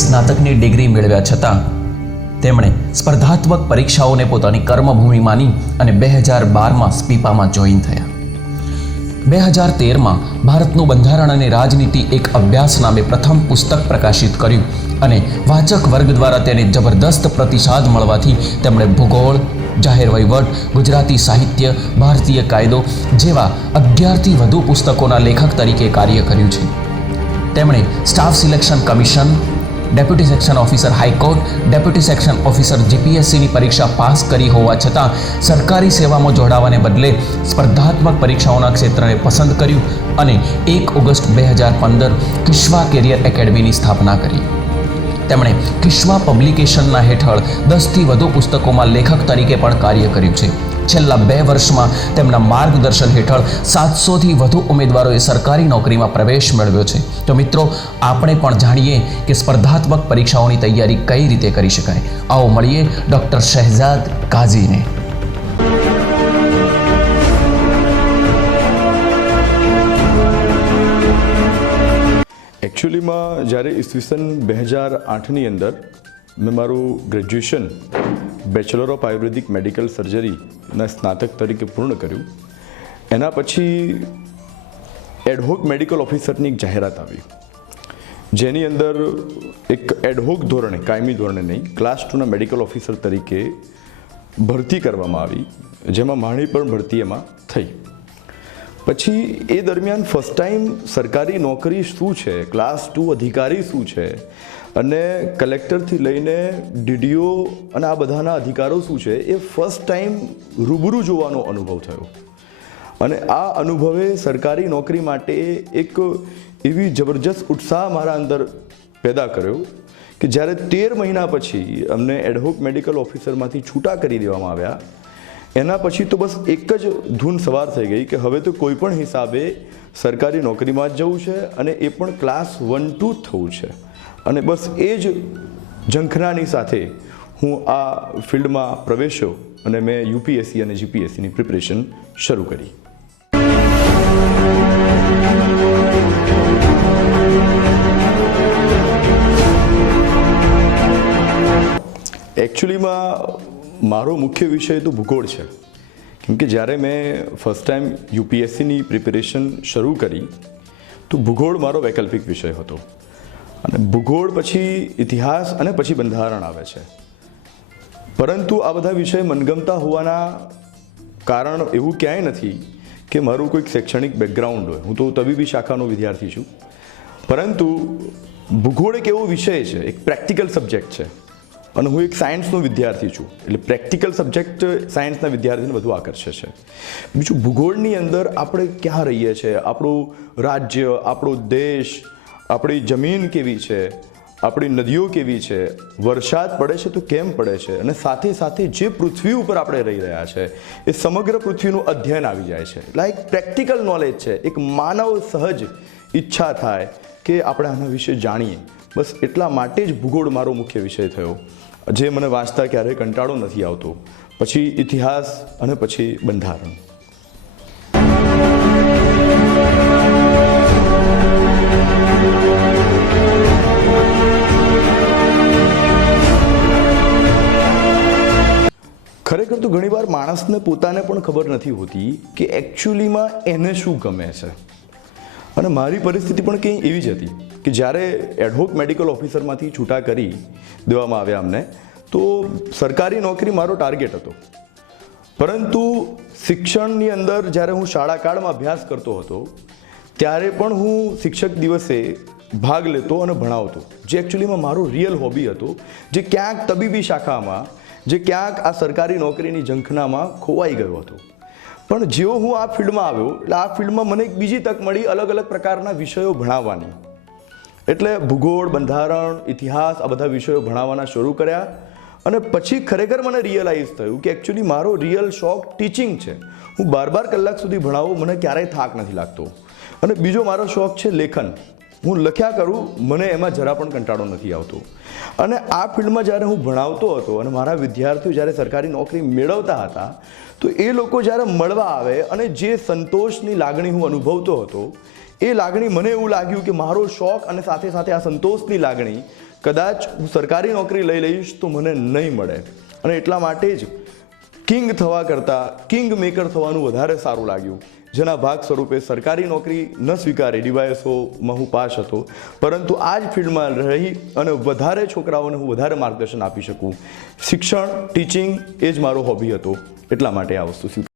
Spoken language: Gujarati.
સ્નાતકની ડિગ્રી મેળવ્યા છતાં તેમણે સ્પર્ધાત્મક પરીક્ષાઓને પોતાની કર્મભૂમિ માની અને 2012માં સ્પીપામાં જોઈન થયા. 2013માં ભારતનું બંધારણ અને રાજનીતિ એક અભ્યાસ નામે પ્રથમ પુસ્તક પ્રકાશિત કર્યું અને વાચક વર્ગ દ્વારા તેને જબરદસ્ત પ્રતિસાદ મળવાથી તેમણે ભૂગોળ, જાહેર વહીવટ, ગુજરાતી સાહિત્ય, ભારતીય કાયદો જેવા 11થી વધુ પુસ્તકોના લેખક તરીકે કાર્ય કર્યું છે. તેમણે staff selection commission, deputy section officer high court, deputy section officer જીપીએસસીની પરીક્ષા પાસ કરી હોવા છતાં સરકારી સેવામાં જોડાવાને બદલે સ્પર્ધાત્મક પરીક્ષાઓના ક્ષેત્રને પસંદ કર્યું અને 1 ઓગસ્ટ 2015 કિશ્વા કેરિયર એકેડમીની સ્થાપના કરી. તેમણે કિશ્વા પબ્લિકેશનના હેઠળ 10થી વધુ પુસ્તકોમાં લેખક તરીકે પણ કાર્ય કર્યું છે. છેલ્લા 2 વર્ષમાં તેમના માર્ગદર્શન હેઠળ 700થી વધુ ઉમેદવારોએ સરકારી નોકરીમાં પ્રવેશ મેળવ્યો છે. તો મિત્રો, આપણે પણ જાણીએ કે સ્પર્ધાત્મક પરીક્ષાઓની તૈયારી કઈ રીતે કરી શકાય. આવો મળીએ ડૉક્ટર શહેજાદ કાઝીને. એકચ્યુઅલીમાં જ્યારે ઈસવીસન 2008ની અંદર મેં મારું graduation bachelor of Ayurvedic medical સર્જરીના સ્નાતક તરીકે પૂર્ણ કર્યું. એના પછી એડહોક મેડિકલ ઓફિસરની એક જાહેરાત આવી, જેની અંદર એક એડહોક ધોરણે, કાયમી ધોરણે નહીં, ક્લાસ 2ના મેડિકલ ઓફિસર તરીકે ભરતી કરવામાં આવી, જેમાં મારી પણ ભરતી એમાં થઈ. પછી એ દરમિયાન ફર્સ્ટ ટાઈમ સરકારી નોકરી શું છે, ક્લાસ 2 અધિકારી શું છે અને કલેક્ટરથી લઈને ડીડીઓ અને આ બધાના અધિકારો શું છે, એ ફર્સ્ટ ટાઈમ રૂબરૂ જોવાનો અનુભવ થયો. અને આ અનુભવે સરકારી નોકરી માટે એક એવી જબરજસ્ત ઉત્સાહ મારા અંદર પેદા કર્યો કે જ્યારે 13 મહિના પછી અમને એડહોક મેડિકલ ઓફિસરમાંથી છૂટા કરી દેવામાં આવ્યા. એના પછી તો બસ એક જ ધૂન સવાર થઈ ગઈ કે હવે તો કોઈ પણ હિસાબે સરકારી નોકરીમાં જ જવું છે અને એ પણ ક્લાસ 1-2 થવું છે. અને બસ એ જ ઝંખનાની સાથે હું આ ફિલ્ડમાં પ્રવેશ્યો અને મેં યુપીએસસી અને જીપીએસસીની પ્રિપરેશન શરૂ કરી. એકચ્યુઅલીમાં મારો મુખ્ય વિષય તો ભૂગોળ છે, કેમ કે જ્યારે મેં ફર્સ્ટ ટાઈમ યુપીએસસીની પ્રિપેરેશન શરૂ કરી તો ભૂગોળ મારો વૈકલ્પિક વિષય હતો. અને ભૂગોળ પછી ઇતિહાસ અને પછી બંધારણ આવે છે. પરંતુ આ બધા વિષય મનગમતા હોવાના કારણ એવું ક્યાંય નથી કે મારું કોઈક શૈક્ષણિક બેકગ્રાઉન્ડ હોય. હું તો તબીબી શાખાનો વિદ્યાર્થી છું, પરંતુ ભૂગોળ એક એવો વિષય છે, એક પ્રેક્ટિકલ સબ્જેક્ટ છે અને હું એક સાયન્સનો વિદ્યાર્થી છું, એટલે પ્રેક્ટિકલ સબ્જેક્ટ સાયન્સના વિદ્યાર્થીને વધુ આકર્ષે છે. બીજું, ભૂગોળની અંદર આપણે ક્યાં રહીએ છીએ, આપણું રાજ્ય, આપણો દેશ, આપણી જમીન કેવી છે, આપણી નદીઓ કેવી છે, વરસાદ પડે છે તો કેમ પડે છે, અને સાથે સાથે જે પૃથ્વી ઉપર આપણે રહી રહ્યા છે એ સમગ્ર પૃથ્વીનું અધ્યયન આવી જાય છે. એટલે એક પ્રેક્ટિકલ નોલેજ છે. એક માનવ સહજ ઈચ્છા થાય કે આપણે આના વિશે જાણીએ. બસ એટલા માટે જ ભૂગોળ મારો મુખ્ય વિષય થયો, જે મને વાંચતા ક્યારેય કંટાળો નથી આવતો. પછી ઇતિહાસ અને પછી બંધારણ. ખરેખર તો ઘણીવાર માણસને પોતાને પણ ખબર નથી હોતી કે એકચ્યુઅલીમાં એને શું ગમે છે. અને મારી પરિસ્થિતિ પણ કંઈ એવી જ હતી કે જ્યારે એડહોક મેડિકલ ઓફિસરમાંથી છૂટા કરી દેવામાં આવ્યા અમને, તો સરકારી નોકરી મારો ટાર્ગેટ હતો. પરંતુ શિક્ષણની અંદર જ્યારે હું શાળા કાળમાં અભ્યાસ કરતો હતો ત્યારે પણ હું શિક્ષક દિવસે ભાગ લેતો અને ભણાવતો, જે એકચ્યુઅલીમાં મારો રિયલ હોબી હતો, જે ક્યાંક તબીબી શાખામાં, જે ક્યાંક આ સરકારી નોકરીની ઝંખનામાં ખોવાઈ ગયો હતો. પણ જેવો હું આ ફિલ્ડમાં આવ્યો, એટલે આ ફિલ્ડમાં મને એક બીજી તક મળી અલગ અલગ પ્રકારના વિષયો ભણાવવાની. એટલે ભૂગોળ, બંધારણ, ઇતિહાસ આ બધા વિષયો ભણાવવાના શરૂ કર્યા. અને પછી ખરેખર મને રિયલાઇઝ થયું કે એકચ્યુઅલી મારો રિયલ શોખ ટીચિંગ છે. હું 12 કલાક સુધી ભણાવું, મને ક્યારેય થાક નથી લાગતો. અને બીજો મારો શોખ છે લેખન. હું લખ્યા કરું, મને એમાં જરા પણ કંટાળો નથી આવતો. અને આ ફિલ્ડમાં જ્યારે હું ભણાવતો હતો અને મારા વિદ્યાર્થીઓ જ્યારે સરકારી નોકરી મેળવતા હતા, તો એ લોકો જ્યારે મળવા આવે અને જે સંતોષની લાગણી હું અનુભવતો હતો, એ લાગણી મને એવું લાગ્યું કે મારો શોખ અને સાથે સાથે આ સંતોષની લાગણી કદાચ હું સરકારી નોકરી લઈ લઈશ તો મને નહીં મળે, અને એટલા માટે જ કિંગ થવા કરતાં કિંગ મેકર થવાનું વધારે સારું લાગ્યું, જેના ભાગ સ્વરૂપે સરકારી નોકરી ન સ્વીકારી, ડીવાયએસઓમાં હું પાસ હતો, પરંતુ આ જ ફિલ્ડમાં રહી અને વધારે છોકરાઓને હું વધારે માર્ગદર્શન આપી શકું. શિક્ષણ, ટીચિંગ એ જ મારો હોબી હતો, એટલા માટે આ વસ્તુ સ્વીકારી.